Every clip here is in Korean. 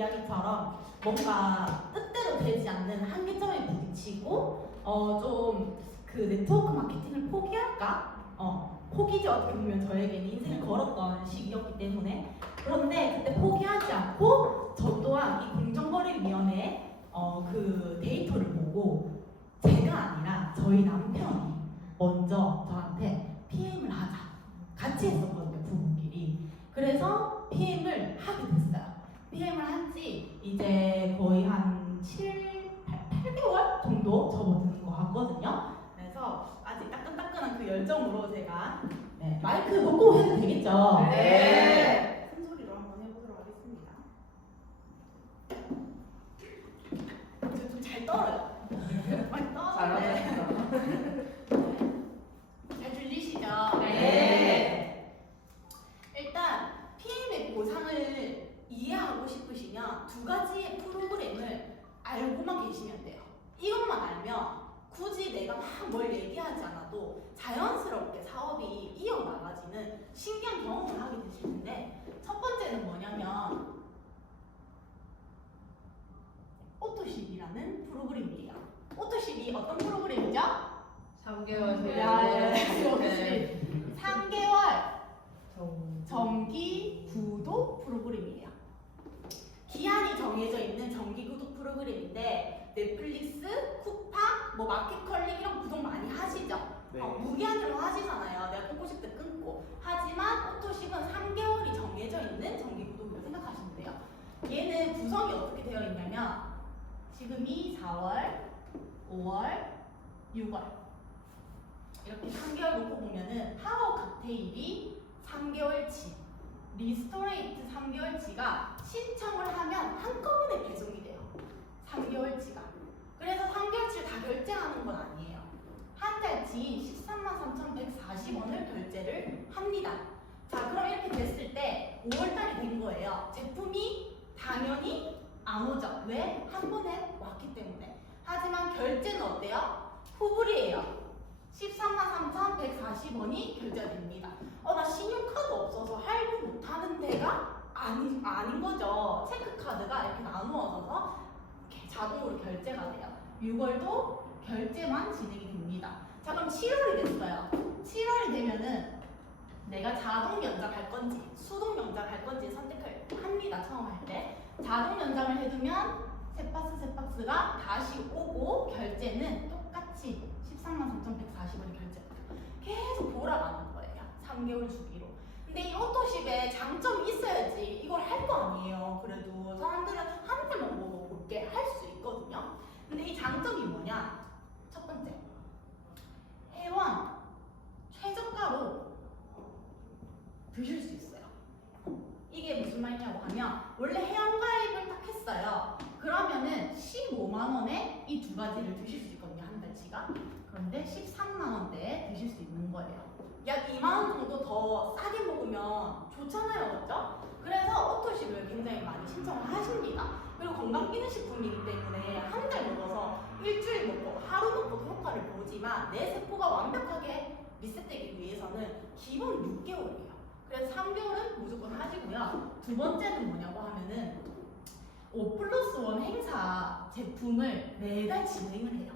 이야기처럼 뭔가 뜻대로 되지 않는 한계점에 부딪히고 좀 그 네트워크 마케팅을 포기할까? 포기죠. 어떻게 보면 저에게는 인생을 걸었던 시기였기 때문에. 그런데 그때 포기하지 않고 저 또한 이 공정거래위원회 그 데이터를 보고 제가 아니라 저희 남편이 먼저 저한테 PM을 하자. 같이 했었거든요, 부부끼리. 그래서 PM을 하게 됐어요. PM을 한 지 이제 거의 한 8개월 정도 접어드는 것 같거든요. 그래서 아직 따끈따끈한 그 열정으로 제가 마이크 놓고 해도 되겠죠? 네. 큰 소리로 한번 해보도록 하겠습니다. 좀 잘 떨어요. 많이 떨어요. 잘 들리시죠? 네. 일단 PM의 보상을 이해하고 싶으시면 두 가지의 프로그램을 알고만 계시면 돼요. 이것만 알면 굳이 내가 막 뭘 얘기하지 않아도 자연스럽게 사업이 이어나가지는 신기한 경험을 하게 되시는데, 첫 번째는 뭐냐면 오토십이라는 프로그램이에요. 오토십이 어떤 프로그램이죠? 3개월 네. 3개월 정기 구독 프로그램이에요. 기한이 정해져 있는 정기 구독 프로그램인데 넷플릭스, 쿠팡, 뭐 마켓컬링 이런 구독 많이 하시죠? 네. 무기한으로 하시잖아요. 내가 끊고 싶을 때 끊고. 하지만 오토십은 3개월이 정해져 있는 정기 구독이라고 생각하시면 돼요. 얘는 구성이 어떻게 되어 있냐면 지금이 4월, 5월, 6월 이렇게 3개월 놓고 보면은 파워 칵테일이 3개월치, 리스토레이트 3개월치가 신청을 하면 한꺼번에 배송이 돼요. 3개월치가. 그래서 3개월치를 다 결제하는 건 아니에요. 한 달치인 133,140원을 결제를 합니다. 자, 그럼 이렇게 됐을 때 5월달이 된 거예요. 제품이 당연히 안 오죠. 왜? 한 번에 왔기 때문에. 하지만 결제는 어때요? 후불이에요. 133,140원이 결제됩니다. 나 신용카드 없어서 할부 못하는 데가 아닌 거죠. 체크카드가 이렇게 나누어져서 이렇게 자동으로 결제가 돼요. 6월도 결제만 진행이 됩니다. 자, 그럼 7월이 됐어요. 7월이 되면은 내가 자동 연장할 건지 수동 연장할 건지 선택을 합니다. 처음 할 때. 자동 연장을 해두면 세박스가 다시 오고 결제는 똑같이 133,140원이 결제돼요. 계속 돌아가는 거예요. 3개월 주기로. 근데 이 오토십에 장점이 있어야지 이걸 할 거 아니에요. 그래도 사람들은 한 달만 보고 볼게 할 수 있거든요. 근데 이 장점이 뭐냐? 첫 번째, 회원 최저가로 드실 수 있어요. 이게 무슨 말이냐고 하면 원래 회원가입을 딱 했어요. 그러면은 15만 원에 이 두 가지를 드실 수 있거든요. 한 달치가. 그런데 13만 원대에 드실 수 있는 거예요. 약 2만 원 정도 더 싸게 먹으면 좋잖아요. 맞죠? 그래서 오토십을 굉장히 많이 신청을 하십니다. 그리고 건강기능식품이기 때문에 한 달 먹어서 일주일 먹고 하루 먹고도 효과를 보지만 내 세포가 완벽하게 리셋되기 위해서는 기본 6개월이에요. 그래서 3개월은 무조건 하시고요. 두 번째는 뭐냐고 하면은 5+1 행사 제품을 매달 진행을 해요.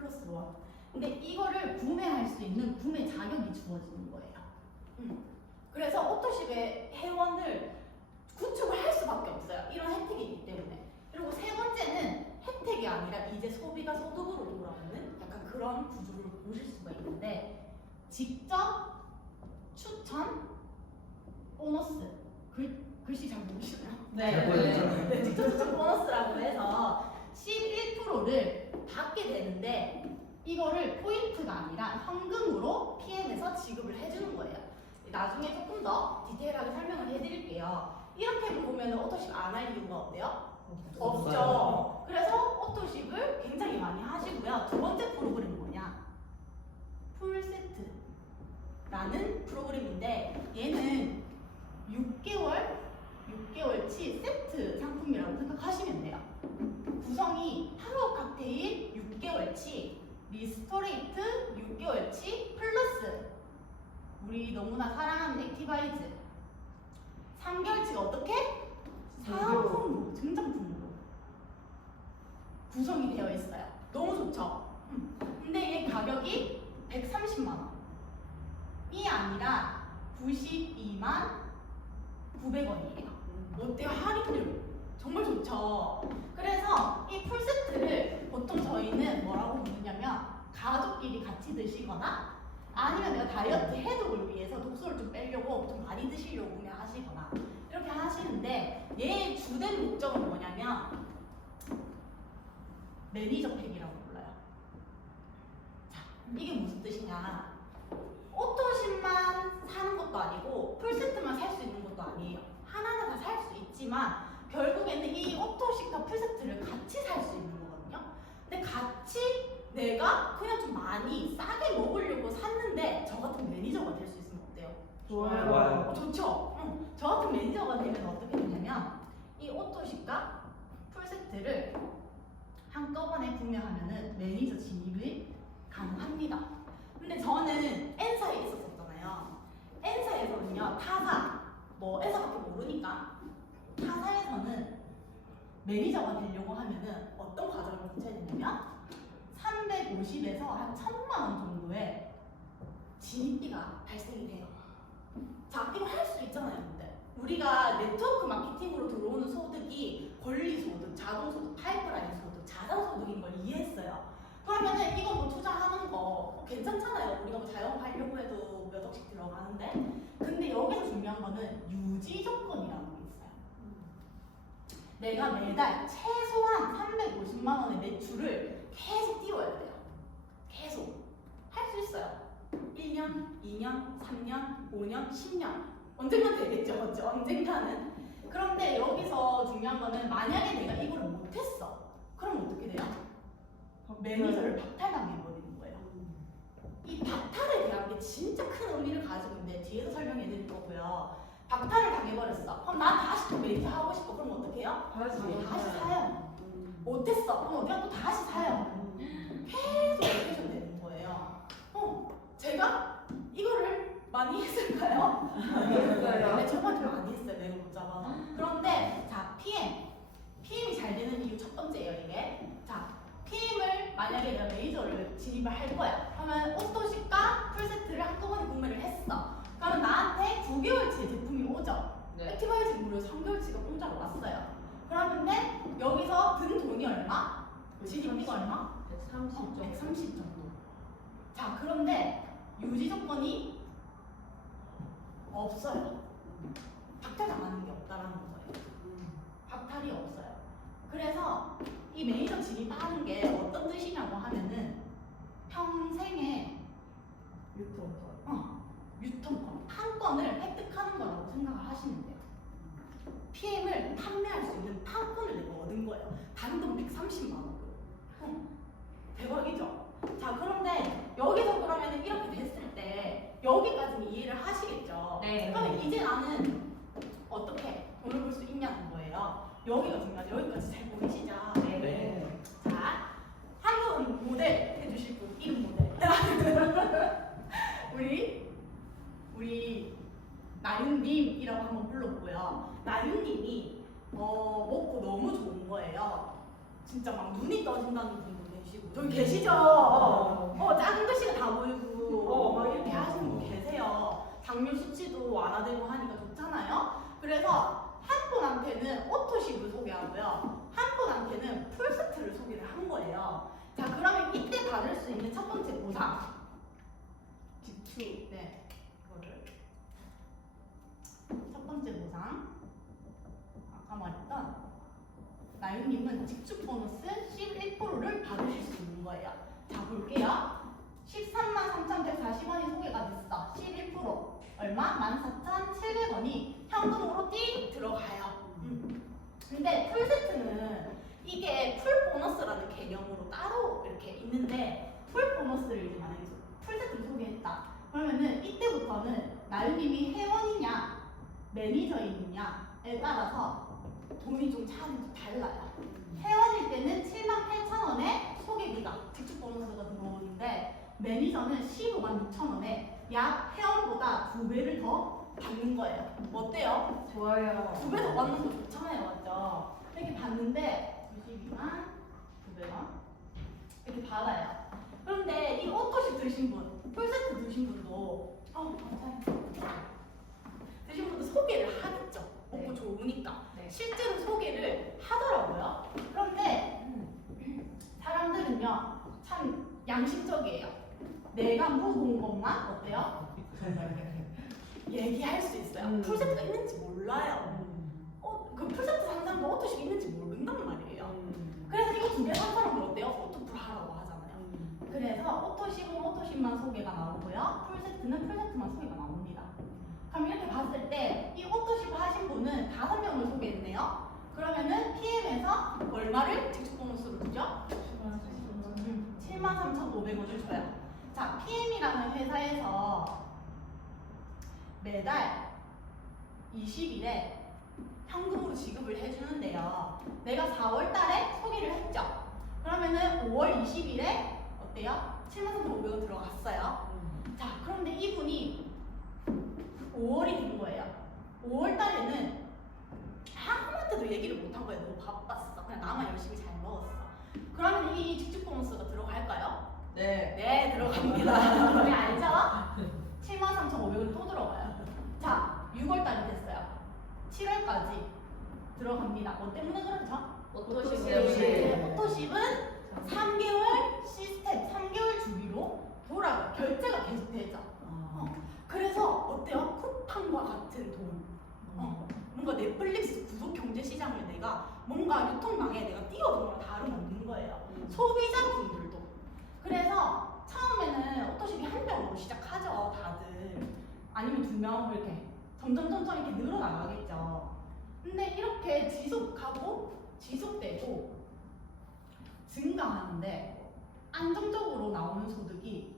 5+1. 근데 이거를 구매할 수 있는 구매 자격이 주어지는 거예요. 그래서 오토십의 회원을 구축을 할 수밖에 없어요. 이런 혜택이 있기 때문에. 그리고 세 번째는 혜택이 아니라 이제 소비가 소득으로 돌아오는 약간 그런 구조를 보실 수가 있는데, 직접 추천 보너스, 글씨 잘 모르시나요? 네. 직접 추천 보너스라고 해서 11%를 받게 되는데, 이거를 포인트가 아니라 현금으로 PM에서 지급을 해주는 거예요. 나중에 조금 더 디테일하게 설명을 해드릴게요. 이렇게 보면 오토십 안 할 이유가 어때요? 없죠. 그래서 오토십을 굉장히 많이 하시고요. 두 번째 프로그램이 뭐냐? 풀세트라는 프로그램인데 얘는 6개월치 세트 상품이라고 생각하시면 돼요. 구성이 파워 칵테일 6개월치, 리스토레이트 6개월치 플러스 우리 너무나 사랑하는 액티바이즈 3개월치가 어떻게? 상품으로, 증정 구성이 되어 있어요. 너무 좋죠? 근데 얘 가격이 130만 원이 아니라 92만 900원이에요. 어때요? 할인율 정말 좋죠? 그래서 이 풀세트를 보통 저희는 뭐라고 부르냐면 가족끼리 같이 드시거나 아니면 내가 다이어트 해독을 위해서 독소를 좀 빼려고 좀 많이 드시려고 구매하시거나 이렇게 하시는데 얘의 주된 목적은 뭐냐면 매니저 팩이라고 불러요. 자, 이게 무슨 뜻이냐? 오토십만 사는 것도 아니고 풀세트만 살 수 있는 것도 아니에요. 하나하나 다 살 수 있지만 결국에는 이 오토십과 풀세트를 같이 살 수 있는 거거든요. 근데 같이 내가 그냥 좀 많이 싸게 먹으려고 샀는데 저 같은 매니저가 될 수 있으면 어때요? 좋아요. 좋죠? 저 같은 매니저가 되면 어떻게 되냐면 이 오토십과 풀세트를 한꺼번에 구매하면은 매니저 진입이 가능합니다. 근데 저는 N사에 있었었잖아요. N사에서는요, 타사, 뭐 N사밖에 모르니까 타사에서는 매니저가 되려고 하면은 어떤 과정을 거쳐야 되냐면 350에서 한 1000만 원 정도의 진입비가 발생이 돼요. 자, 이거 할 수 있잖아요, 근데. 우리가 네트워크 마케팅으로 들어오는 소득이 권리 소득, 자동 소득, 파이프라인 소득, 자산 소득인 걸 이해했어요. 그러면은 이거 뭐 투자하는 거 괜찮잖아요. 우리가 뭐 자영업하려고 해도 몇 억씩 들어가는데. 근데 여기서 중요한 거는 유지 조건이라는 게 있어요. 내가 매달 최소한 350만 원의 매출을 계속 띄워야 돼요. 계속. 할 수 있어요. 1년, 2년, 3년, 5년, 10년. 언젠간 되겠죠, 맞죠? 언젠가는. 그런데 여기서 중요한 거는 만약에 내가 이걸 못했어. 그럼 어떻게 돼요? 매니저를 박탈당해버리는 거예요. 이 박탈에 대한 게 진짜 큰 의미를 가지고 있는데 뒤에서 설명해 드릴 거고요. 박탈을 당해버렸어. 그럼 난 다시 또 매니저 하고 싶어. 그럼 어떻게 해요? 다시 사요. 못했어. 그럼 어디가 또 다시 사요. 계속 로테이션 되는 거예요. 제가 이거를 많이 했을까요? 네, 저번에 많이 했어요. 내가 못 잡아서. 그런데 자, PM이 잘 되는 이유 첫 번째예요, 이게. 자, PM을 만약에 내가 매니저를 진입을 할 거야. 그러면 오토십과 풀세트를 한꺼번에 구매를 했어. 그러면 나한테 9개월치의 제품이 오죠. 네. 액티바이즈 무료 3개월치가 공짜로 왔어요. 그러는데 여기서 든 돈이 얼마? 진입비가 얼마? 130 정도. 자, 그런데 유지 조건이 없어요. 박탈당하는 게 없다라는 거예요. 박탈이 없어요. 그래서 이 매니저 진입하는 게 어떤 뜻이냐고 하면은 평생의 유통권, 판권을 획득하는 거라고 생각을 하시면 돼요. PM을 판매할 수 있는 판권을 내가 얻은 거예요. 단돈 130만 원으로. 대박이죠? 자, 그런데 여기서 그러면 이렇게 됐을 때 여기까지는 이해를 하시겠죠? 네. 그러면 이제 나는 어떻게 돈을 벌 수 있냐는 거예요. 여기가 중요하죠. 여기까지 잘 보이시죠? 네. 자, 한 분 모델 해주실 분, 이름 모델. 우리 나윤님이라고 한번 불러보고요. 나윤님이 먹고 너무 좋은 거예요. 진짜 막 눈이 떠진다는 분도 계시고 저기 계시죠? 작은 글씨가 다 보이고 막 이렇게 하시는 분 계세요. 당뇨 수치도 완화되고 하니까 좋잖아요. 그래서 한 분한테는 오토십을 소개하고요. 한 분한테는 풀세트를 소개를 한 거예요. 자, 그러면 이때 받을 수 있는 첫 번째 보상. 지출, 네. 이거를. 첫 번째 보상. 아까 말했던 나윤님은 직축 보너스 11%를 받으실 수 있는 거예요. 자, 볼게요. 133,340원이 소개가 됐어. 11%. 얼마? 14,700원이 현금으로 띵 들어가요. 근데 풀세트는 이게 풀 보너스라는 개념으로 따로 이렇게 있는데 풀 보너스를 이제 만약에 풀세트를 소개했다. 그러면은 이때부터는 나윤님이 회원이냐 매니저이냐에 따라서 돈이 좀 차이가 좀 달라요. 회원일 때는 78,000원에 소개비가 직축 보너스가 들어오는데 매니저는 156,000원에 약 회원보다 2배를 더 받는 거예요. 어때요? 좋아요. 2배 더 받는 거 좋잖아요, 맞죠? 이렇게 받는데 92만 900원 이렇게 받아요. 그런데 이 오토십 드신 분, 풀세트 드신 분도 감사해요. 드신 분도 소개를 하겠죠. 먹고 네. 좋으니까. 네. 실제로 소개를 하더라고요. 그런데 사람들은요 참 양심적이에요. 내가 물어본 것만 어때요? 얘기할 수 있어요. 풀세트가 있는지 몰라요. 그 풀세트 산 사람도 오토십 있는지 모른단 말이에요. 그래서 이거 두 개 산 사람들 어때요? 오토풀 하라고 하잖아요. 그래서 오토십은 오토십만 소개가 나오고요. 풀세트는 풀세트만 소개가 나옵니다. 그럼 이렇게 봤을 때 이 오토십 하신 분은 5명을 소개했네요. 그러면은 PM에서 얼마를 직접 보너스로 주죠? 73,500원을 줘요. 자, PM이라는 회사에서 매달 20일에 현금으로 지급을 해주는데요. 내가 4월 달에 소개를 했죠. 그러면은 5월 20일에 어때요? 73,500원 들어갔어요. 자, 그런데 이분이 5월이 된 거예요. 5월 달에는 아무한테도 얘기를 못한 거예요. 너무 바빴어. 그냥 나만 열심히 잘 먹었어. 그러면 이 직접 보너스가 들어갈까요? 네. 네, 들어갑니다. 왜 알죠? 73,500원 또 들어가요. 자, 6월 달이 됐어요. 7월까지 들어갑니다. 뭐 때문에 그렇죠? 오토십 네, 오토십은 3개월 시스템, 3개월 주기로 돌아가요. 결제가 계속 되죠. 그래서 어때요? 쿠팡과 같은 돈. 뭔가 넷플릭스 구독 경제 시장을 내가 뭔가 유통망에 내가 뛰어든 거랑 다름없는 거예요. 소비자분들도. 그래서 처음에는 오토십이 한 명으로 시작하죠, 다들. 아니면 2명 이렇게 점점 이렇게 늘어나가겠죠. 근데 이렇게 지속되고 증가하는데 안정적으로 나오는 소득이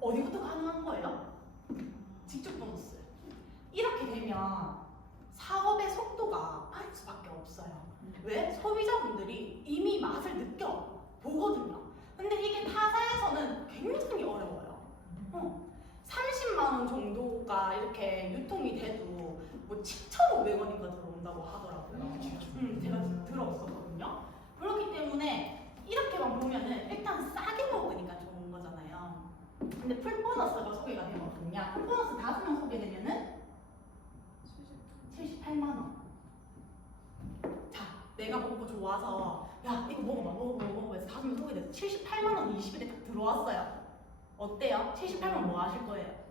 어디부터 가능한 거예요? 직접 보너스. 이렇게 되면 사업의 속도가 빠를 수밖에 없어요. 왜? 소비자분들이 이미 맛을 느껴 보거든요. 근데 이게 타사에서는 굉장히 어려워요. 30만 원 정도가 이렇게 유통이 돼도 뭐 7,500원인가 들어온다고 하더라고요. 제가 들었었거든요. 그렇기 때문에 이렇게만 보면은 일단 싸게 먹으니까 좋은 거잖아요. 근데 풀보너스가 소개가 되거든요. 풀보너스 5명 소개되면은 78만 원. 자, 내가 먹고 좋아서 야 이거 먹어봐 해서 5명 소개돼서 78만 원 20일에 딱 들어왔어요. 어때요? 78만 원 뭐 하실 거예요?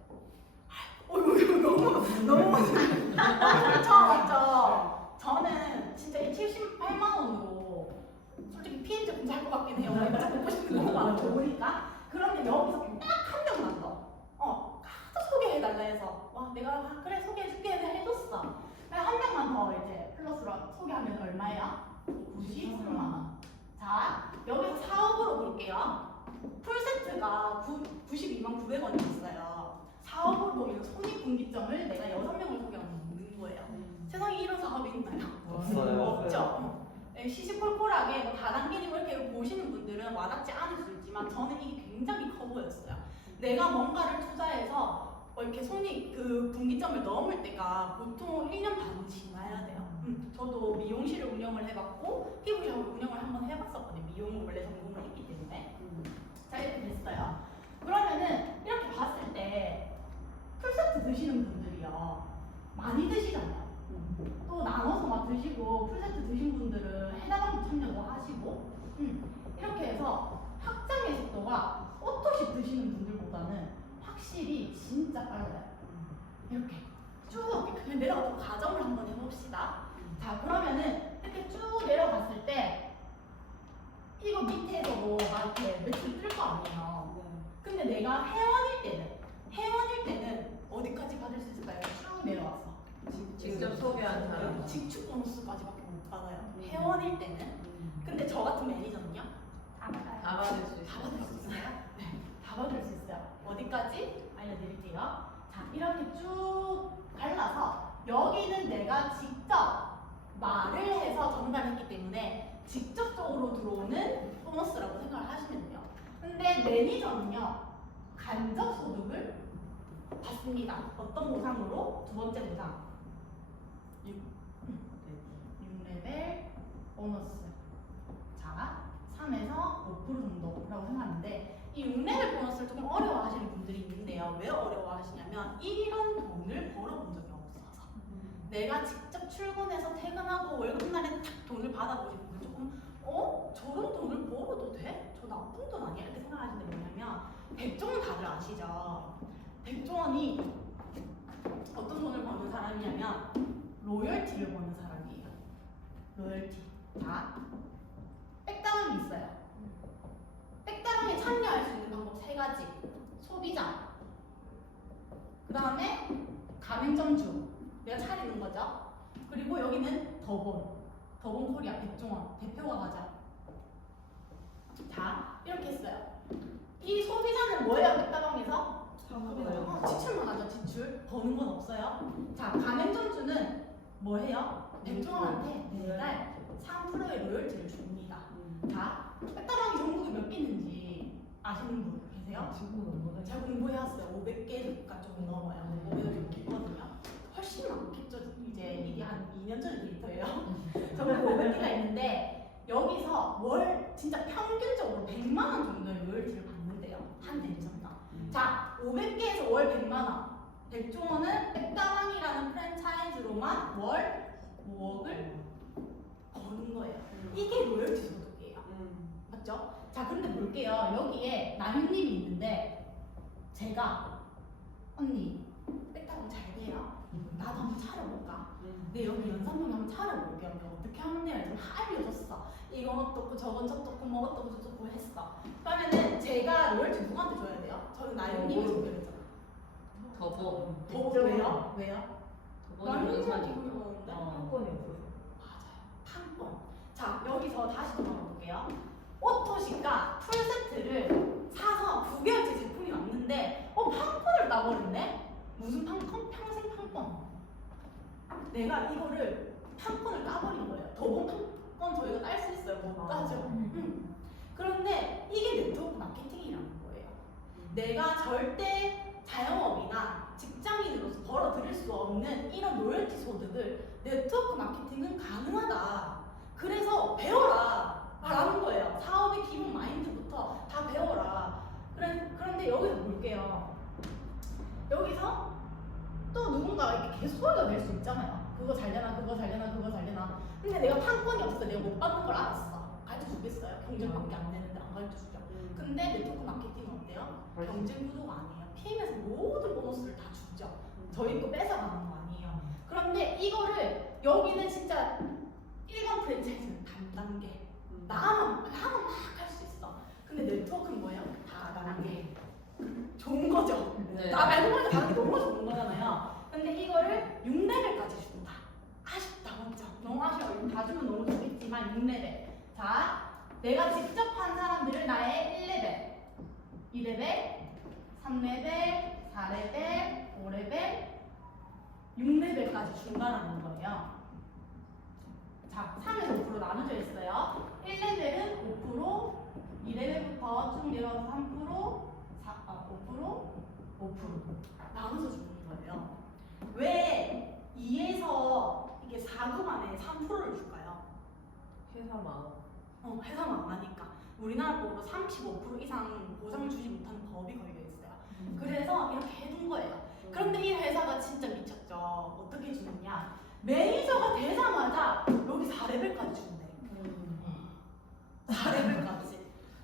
어이구 너무 맞죠? 저는 진짜 이 78만 원으로 솔직히 PM 제품 살 것 같긴 해요. 내가 자꾸 먹고 싶은 게 너무 많아 좋으니까. 그런데 여기서 딱 한 명만 더 카드 소개해달라 해서 와 내가 그래 소개해줄게 해줬어. 한 명만 더 이제 플러스로 소개하면 얼마예요? 93만 원. 자, 여기서 사업으로 볼게요. 풀세트가 92만 900원이었어요. 사업으로 보면 손익분기점을 내가 6명을 소개하면 먹는 거예요. 세상에 이런 사업이 있나요? 없어요. 없죠. 네, 시시콜콜하게 뭐 다단계님 이렇게 보시는 분들은 와닿지 않을 수 있지만 저는 이게 굉장히 커 보였어요. 내가 뭔가를 투자해서 이렇게 손익 그 분기점을 넘을 때가 보통 1년 반 지나야 돼요. 저도 미용실을 운영을 해봤고 피부샵을 운영을 한번 해봤었거든요. 미용을 원래 전공을 했기 때문에. 자, 이렇게 됐어요. 그러면은 이렇게 봤을 때 풀세트 드시는 분들이요 많이 드시잖아요. 또 나눠서 막 드시고 풀세트 드신 분들은 해당하는 참여도 하시고 이렇게 해서 확장의 속도가 오토십 드시는 분들보다는 확실히 진짜 빨라요. 이렇게 쭉 그냥 내려가서 가정을 한번 해봅시다. 자, 그러면은 이렇게 쭉 내려갔을 때 이거 밑에서도 막 이렇게 매출 뜰 거 아니에요. 근데 내가 회원일 때는 어디까지 받을 수 있을까요? 쭉 내려와서 직접 소개한 사람. 직축 보너스까지밖에 못 받아요. 회원일 때는. 근데 저 같은 매니저는요? 다 받아요. 다 받을 수 있어요. 다 받을 수 있어요? 네, 다 받을 수 있어요. 어디까지? 알려드릴게요. 자, 이렇게 쭉 갈라서 여기는 내가 직접 말을 해서 전달했기 때문에 직접적으로 들어오는 보너스라고 생각을 하시면 돼요. 근데 매니저는요, 간접 소득을 받습니다. 어떤 보상으로? 두 번째 보상. 6레벨 보너스. 자, 3에서 거라고 생각하는데 이 6레벨 보너스를 조금 어려워하시는 분들이 있는데요. 왜 어려워하시냐면 이런 돈을 벌어본 적이 없어서 내가 직접 출근해서 퇴근하고 월급날에 탁 돈을 받아보신 분들 조금 저런 돈을 벌어도 돼? 저 나쁜 돈 아니야? 이렇게 생각하시는데 뭐냐면 백종원 다들 아시죠? 백종원이 어떤 돈을 버는 사람이냐면 로열티를 버는 사람이에요. 로열티. 자, 백다방이 있어요. 백다방에 참여할 수 있는 방법 3가지. 소비자, 그 다음에 가맹점주, 내가 차리는 거죠. 그리고 여기는 더본 코리아 백종원 대표가 가자. 자, 이렇게 했어요. 이 소비자는 뭐예요? 백다방에서? 지출만 하죠. 지출. 버는 건 없어요. 자, 가맹점주는 뭐 해요? 백종원한테 매달 3%의 로열티를 줍니다. 자, 백다방이 전국에 몇 개 있는지 아시는 분 계세요? 제가 공부해왔어요. 500개가 조금 넘어요. 500개 좀 있거든요. 훨씬 많겠죠. 이제 이게 한 2년 전 데이터예요. 저는 500개가 있는데 여기서 월 진짜 평균적으로 100만 원 정도의 로열티를 받는데요. 한 대리점당. 자, 500개에서 월 100만 원. 백종원은 백다방이라는 프랜차이즈로만 월 5억을 버는 거예요. 이게 로열티 소득이에요. 맞죠? 자, 그런데 볼게요. 여기에 나윤님이 있는데 제가 언니 백다방 잘 돼요? 나도 한번 차려볼까? 네, 여기 연산동에 한번 차려볼게요. 어떻게 하면 돼요? 좀 알려줬어. 이건 어떻고 저건 저떻고 뭐 어떻고 저떻고 했어. 그러면은 제가 로열티 누구한테 줘야 돼요? 저는 나윤님이 소개했잖아. 더보. 왜요? 왜요? 나윤님한테 그러는데? 판권이 없어서. 맞아요. 판권. 자, 여기서 다시 돌아가 볼게요. 오토시가 풀세트를 사서 9개월째 제품이 왔는데 판권을 따버렸네? 무슨 판권? 평생 판권. 내가 이거를 판권을 따버린 거예요. 더본 판권 저희가 딸 수 있어요. 못 따죠. 그런데 이게 네트워크 마케팅이라는 거예요. 내가 절대 자영업이나 직장인으로서 벌어들일 수 없는 이런 로열티 소득을 네트워크 마케팅은 가능하다. 그래서 배워라 라는 거예요. 사업의 기본 마인드부터 다 배워라. 그런데 여기서 볼게요. 여기서 또 누군가 이렇게 계속 소리가 낼 수 있잖아요. 그거 잘 되나 그거 잘 되나 그거 잘 되나. 근데 내가 판권이 없어. 내가 못 받는 걸 알았어. 가르쳐 주겠어요? 경쟁밖에 안 되는데 안 가르쳐 주죠. 근데 네트워크 마케팅은 어때요? 경쟁 구도가 아니에요. PM에서 모든 보너스를 다 주죠. 저희 거 뺏어가는 거 아니에요. 그런데 이거를 여기는 진짜 일반 프랜차이즈는 단단계. 나만 막 할 수 있어. 근데 네트워크는 뭐예요? 다단계. 좋은 거죠. 네. 나 말고 보니까 다단계 너무 좋은 거잖아요. 근데 이거를 6레벨까지 준다. 아쉽다, 맞죠? 너무 아쉬워. 다 주면 너무 좋겠지만 6레벨. 자, 내가 직접 한 사람들을 나의 1레벨, 2레벨, 3레벨, 4레벨, 5레벨, 6레벨까지 준다는 거예요. 자, 3에서 5% 나눠져 있어요. 1레벨은 5%, 2레벨부터 쭉 내려와서 3%, 5% 나눠서 주는 거예요. 왜 2에서 이게 4급 안에 3%를 줄까요? 회사 마음. 회사 망하니까. 우리나라 법으로 35% 이상 보상을 주지 못하는 법이 걸려 있어요. 그래서 이렇게 해둔 거예요. 그런데 이 회사가 진짜 미쳤죠. 어떻게 주느냐? 매니저가 되자마자 여기 4레벨까지 준대. 4레벨까지.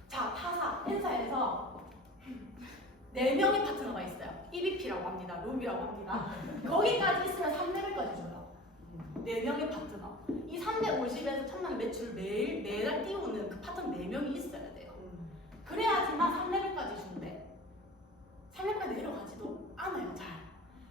자, 타사, N사에서 4명의 파트너가 있어요. EVP라고 합니다. 로비라고 합니다. 거기까지 있으면 3레벨까지 줘요. 4명의 파트너. 이 350에서 1000만 매출 매달 띄우는 그 파트너 4명이 있어야 돼요. 그래야지만 3레벨까지 준대. 3레벨까지 내려가지도 않아요, 잘.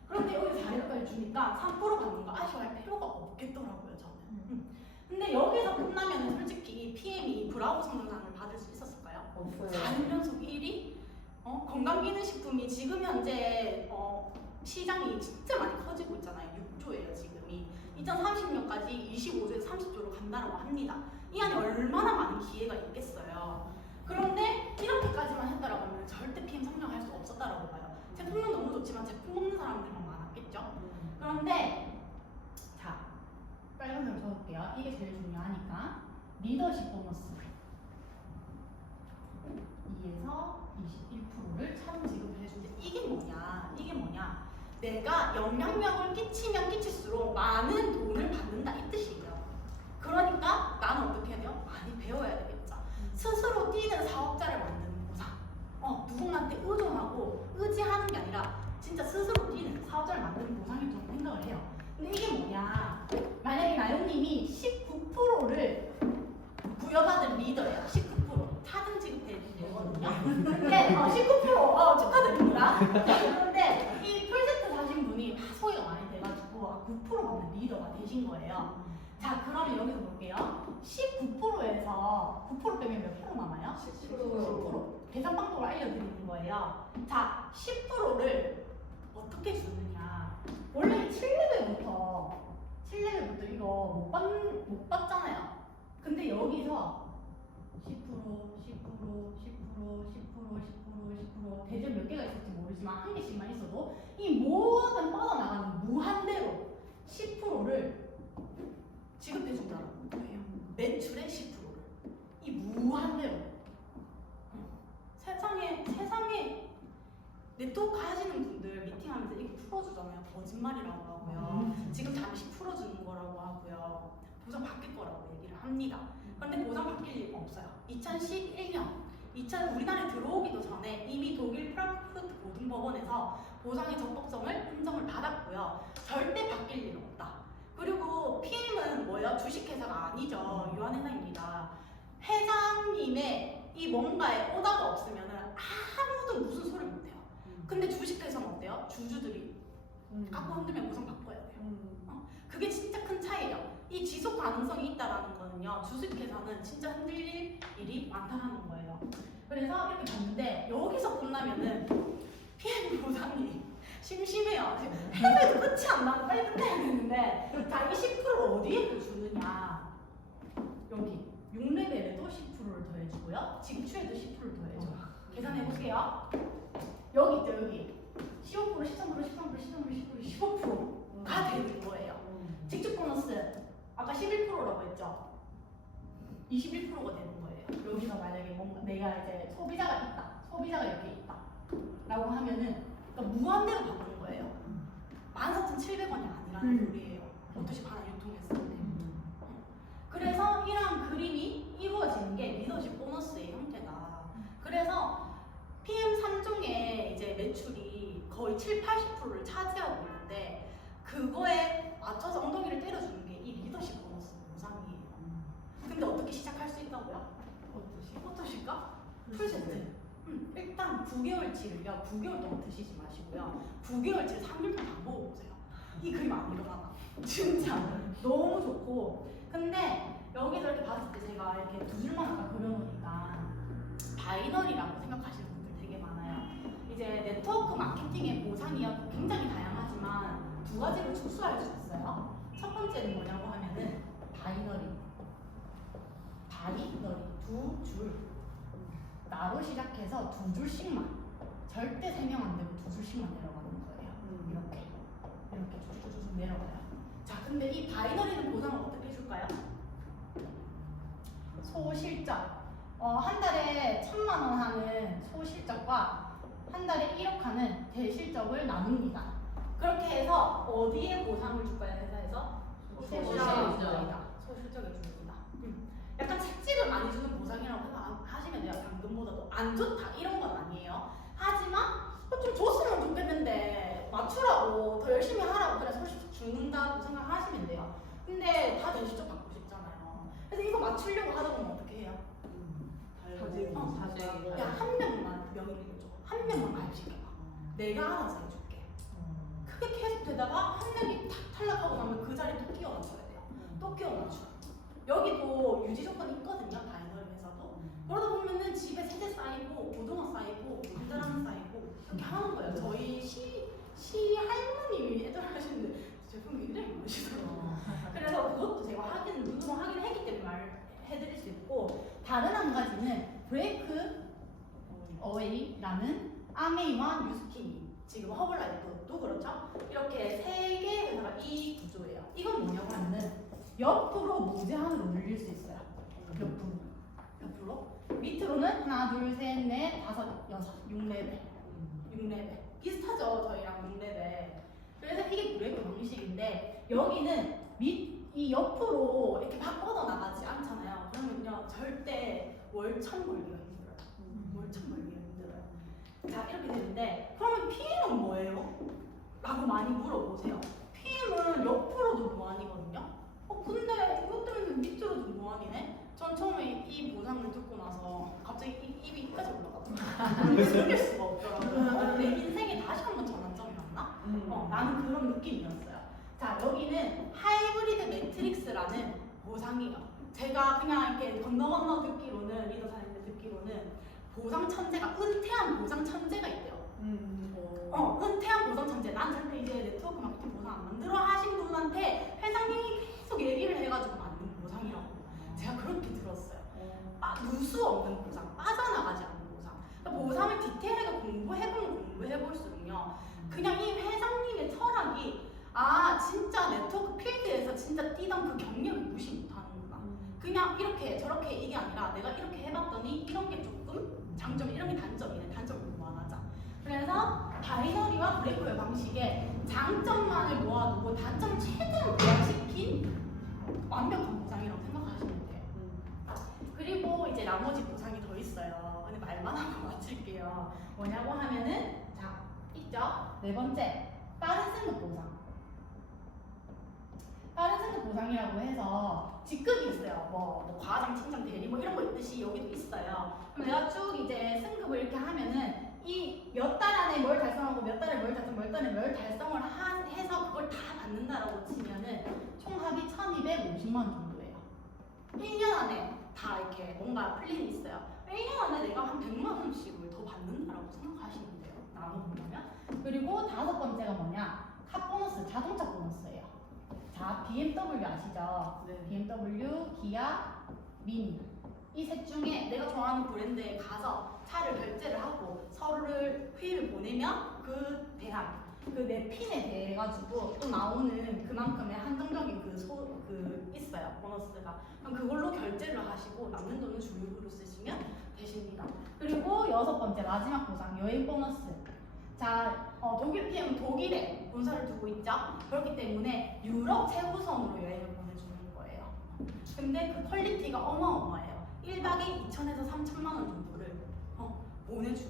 그런데 여기 4레벨까지 주니까 3% 받는 거 아쉬워할 필요가 없겠더라고요, 저는. 근데 여기서 끝나면 솔직히 PM이 브라보 성능상을 받을 수 있었을까요? 없어요. 4년 연속 1위? 건강기능식품이 지금 현재 시장이 진짜 많이 커지고 있잖아요. 6조예요, 지금이. 2030년까지 25조에서 30조로 간다고 합니다. 이 안에 얼마나 많은 기회가 있겠어요. 그런데 이렇게까지만 했다라고 하면 절대 PM 성장할 수 없었다라고 봐요. 제품은 너무 좋지만 제품 먹는 사람들만 많았겠죠. 그런데 자, 빨간색으로 적을게요. 이게 제일 중요하니까 리더십 보너스. 1에서 21%를 차등 지급을 해준대. 이게 뭐냐? 이게 뭐냐? 내가 영향력을 끼치면 끼칠수록 많은 돈을 받는다 이 뜻이에요. 그러니까 나는 어떻게 해야 돼요? 많이 배워야 되겠죠. 스스로 뛰는 사업자를 만드는 보상. 누군가한테 의존하고 의지하는 게 아니라 진짜 스스로 뛰는 사업자를 만드는 보상이 좀 생각을 해요. 근데 이게 뭐냐? 만약에 나영님이 19%를 부여받은 리더예요. 19% 차등 지급해 주신 거거든요. 근데 19% 축하드립니다. 그런데 이 풀세트 사신 분이 소위가 많이 돼가지고 9% 받는 리더가 되신 거예요. 자, 그럼 여기서 볼게요. 19%에서 9% 빼면 몇 프로 남아요? 10%. 계산 방법을 알려드리는 거예요. 자, 10%를 어떻게 주느냐? 원래 7레벨부터 이거 못 받잖아요. 근데 여기서 10% 대전 몇 개가 있을지 모르지만 한 개씩만 있어도 이 모든 뻗어나가는 무한대로 10%를 지급해 준다는 거예요. 매출의 10%를 이 무한대로. 세상에 네트워크 하시는 분들 미팅하면서 이거 풀어주잖아요. 거짓말이라고 하고요. 지금 잠시 풀어주는 거라고 하고요. 보상 바뀔 거라고 얘기를 합니다. 그런데 보상 바뀔 리가 없어요. 2011년 우리나라에 들어오기도 전에 이미 독일 프랑크푸르트 고등법원에서 보상의 적법성을 인정을 받았고요. 절대 바뀔 일은 없다. 그리고 PM은 뭐예요? 주식회사가 아니죠. 유한회사입니다. 회장님의 이 뭔가에 오다가 없으면은 아무도 무슨 소리 못해요. 근데 주식회사는 어때요? 주주들이 갖고 흔들면 보상 바꿔야 돼요. 그게 진짜 큰 차이예요. 이 지속 가능성이 있다라는 거는요. 주식회사는 진짜 흔들릴 일이 많다는 거예요. 그래서 이렇게 봤는데 여기서 끝나면은 PM 보상이 심심해요. 해도 끝이 안 나고 빨리 끝내야 되는데 자, 이 10%를 어디에 주느냐? 여기 6레벨에도 10%를 더해주고요. 직추에도 10%를 더해줘요. 계산해 볼게요. 여기 있죠, 여기 15%, 13%, 13%, 13%, 15%가 되는 거예요. 직접 보너스 아까 11%라고 했죠. 21%가 되는 거예요. 여기서 만약에 뭔가 내가 이제 소비자가 이렇게 있다 라고 하면은 그러니까 무한대로 받는 거예요. 14,700원이 아니라는 소리예요. 어떠시 하나 유통했을 때. 그래서 이런 그림이 이루어지는 게 리더십 보너스의 형태다. 그래서 PM3종의 이제 매출이 거의 70~80%를 차지하고 있는데 그거에 맞춰서 엉덩이를 때려주는 게 이 리더십 보너스 보상이에요. 근데 어떻게 시작할 수 있다고요? 어떠실까? 풀세트. 일단 9개월치를요. 9개월 동안 드시지 마시고요. 9개월치 3일 동안 안 먹어보세요. 이 그림 안 일어나나? 진짜 너무 좋고. 근데 여기서 이렇게 봤을 때 제가 이렇게 두 줄만 아까 그려놓으니까 바이너리라고 생각하시는 분들 되게 많아요. 이제 네트워크 마케팅의 보상이요 굉장히 다양하지만 두 가지를 축소할 수 있어요. 첫 번째는 뭐냐고 하면은 바이너리 두 줄 나로 시작해서 두 줄씩만 절대 3명 안 되고 두 줄씩만 내려가는 거예요. 이렇게 쭉쭉쭉 내려가요. 자, 근데 이 바이너리는 보상을 어떻게 해줄까요? 소실적 한 달에 1,000만 원 하는 소실적과 한 달에 1억 하는 대실적을 나눕니다. 그렇게 해서 어디에 보상을 줄까요? 회사에서? 소실적에 줍니다. 약간 채찍을 많이 주는 보상이라고 하시면 돼요. 당근보다도 안 좋다 이런 건 아니에요. 하지만 좀 줬으면 좋겠는데 맞추라고 더 열심히 하라고 그래 소실적 죽는다고 생각하시면 돼요. 근데 다 대실적 받고 싶잖아요. 그래서 이거 맞추려고 하다 보면 어떻게 해요? 야, 한 명만 명의를 줘. 한 명만 가입시켜봐. 내가 알아서 해줄게. 그게 계속 되다가 한 명이 탁 탈락하고 나면 그 자리에 또 끼워 맞춰야 돼요. 또 끼워 맞춰. 여기도 유지 조건이 있거든요. 바이너리 회사도. 그러다 보면은 집에 세대 쌓이고 고등어 쌓이고 물자랑 쌓이고 이렇게 하는 거예요. 저희 시 할머님이 애들 하시는데 제품 굉장히 모르시더라고요. 그래서 그것도 제가 눈으로 확인했기 때문에 말해드릴 수 있고, 다른 한 가지는 브레이크 어웨이라는 아메이와 뉴스키니 지금 허블라이프도 그렇죠. 이렇게 세 개 회사가 이 구조예요. 이건 뭐냐고 하면은 옆으로 무제한으로 늘릴 수 있어요. 옆으로 밑으로는 하나, 둘, 셋, 넷, 다섯, 여섯, 6레벨. 6레벨. 비슷하죠, 저희랑 6레벨. 그래서 이게 브레이크 방식인데 여기는 이 옆으로 이렇게 막 뻗어나가지 않잖아요. 그러면요 절대 월천 걸기가 힘들어요. 월천 걸기가 힘들어요. 자 이렇게 되는데 그러면 PM은 뭐예요? 라고 많이 물어보세요. PM은 옆으로도 무한이거든요. 근데 이것 때문에 밑으로도 무한이네? 전 처음에 이 보상을 듣고 나서 갑자기 입이 이까지 올라가더라고요. 숨길 수가 없더라고요. 내 인생에 다시 한번 전환점이 왔나? 나는 그런 느낌이었어요. 자, 여기는 하이브리드 매트릭스라는 보상이에요. 제가 그냥 이렇게 건너 듣기로는, 리더 사님들 듣기로는 보상 천재가, 은퇴한 보상 천재가 있대요. 은퇴한 보상 천재. 난 절대 이제 네트워크 마케팅 보상 안 만들어 하신 분한테 회장님이 계속 얘기를 해가지고 만든 보상이라고. 제가 그렇게 들었어요. 누수 없는 보상, 빠져나가지 않는 보상. 그러니까 보상을 디테일하게 공부해볼수록요. 그냥 이 회장님의 철학이 진짜 네트워크 필드에서 진짜 뛰던 그 경력을 무시 못하는구나. 그냥 이렇게 저렇게 이게 아니라 내가 이렇게 해봤더니 이런 게 조금 장점이, 이런 게 단점이네. 단점을 모아하자. 그래서 바이너리와 브레이크의 방식에 장점만을 모아두고 단점을 최대한 부각시킨 완벽한 보상이라고 생각하시면 돼요. 그리고 이제 나머지 보상이 더 있어요. 근데 말만 하고 마칠게요. 뭐냐고 하면은 자 있죠. 네 번째 빠른 승급 보상. 빠른 승급 보상이라고 해서 직급이 있어요. 뭐 과장, 팀장, 대리 뭐 이런 거 있듯이 여기도 있어요. 그럼 내가 쭉 이제 승급을 이렇게 하면은 이 몇 달 안에 뭘 달성하고 몇 달에 뭘 달성, 몇 달에 뭘 달성을 해서 그걸 다 받는다라고 치면은 총 합이 1,250만 원 정도예요. 1년 안에 다 이렇게 뭔가 플랜이 있어요. 1년 안에 내가 한 100만 원씩을 더 받는다라고 생각하시면 돼요. 나눠본다면. 그리고 다섯 번째가 뭐냐? 카 보너스, 자동차 보너스예요. 자, BMW 아시죠? 네. BMW, 기아, 미니. 이 셋 중에 내가 좋아하는 브랜드에 가서 차를 결제를 하고 서류를 회의를 보내면 그 대한 그 내 핀에 대해 가지고 또 나오는 그만큼의 한정적인 그 있어요 보너스가. 그럼 그걸로 결제를 하시고 남는 돈은 주유로 쓰시면 되십니다. 그리고 여섯 번째 마지막 보상 여행 보너스. 자, 독일 PM은 독일에 본사를 두고 있죠. 그렇기 때문에 유럽 최우선으로 여행을 보내주는 거예요. 근데 그 퀄리티가 어마어마해요. 1박에 2,000에서 3,000만 원 정도를 보내주.